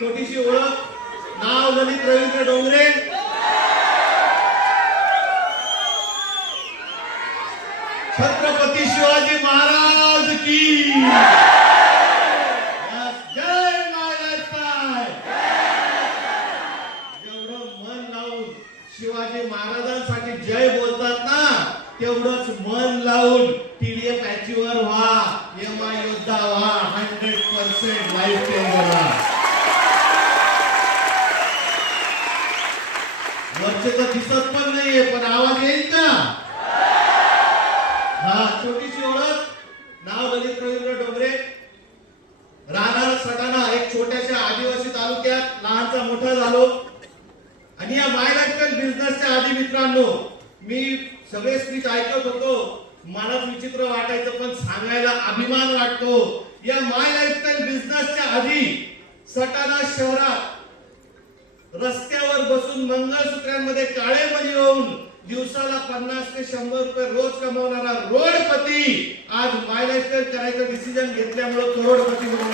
छोटीशी ओळख, नाव ललित रवींद्र डोंगरे, छत्रपती शिवाजी महाराज की जय महाराज। जेवढं मन लावून शिवाजी महाराजांसाठी जय बोलतात ना, तेवढंच मन लावून टीडीएफ अचीवर व्हा, एमआय योद्धा व्हा, 100% लाईफ चेंजर व्हा। वरचे तर दिसत पण नाहीये, पण आवाज येईल का? हा, छोटीशी ओळख, नाव ललित रवींद्र डोंगरे, राहणार सटाणा, एक छोट्याशा आदिवासी तालुक्यात लहानचा मोठा झालो। आणि या माय लाईफस्टाईल बिझनेसच्या आधी मित्रांनो, मी सगळे स्पीच ऐकत होतो, मला विचित्र वाटायचं, पण सांगायला अभिमान वाटतो। या माय लाईफस्टाईल बिझनेसच्या आधी सटाणा शहरात रस्त्यावर बसून मंगळसूत्रांमध्ये काळे मणी होऊन दिवसाला 50 ते 100 रुपये रोज कमवणारा रोडपती आज माय लाईफस्टाईल करायचं डिसिजन घेतल्यामुळे करोडपती म्हणून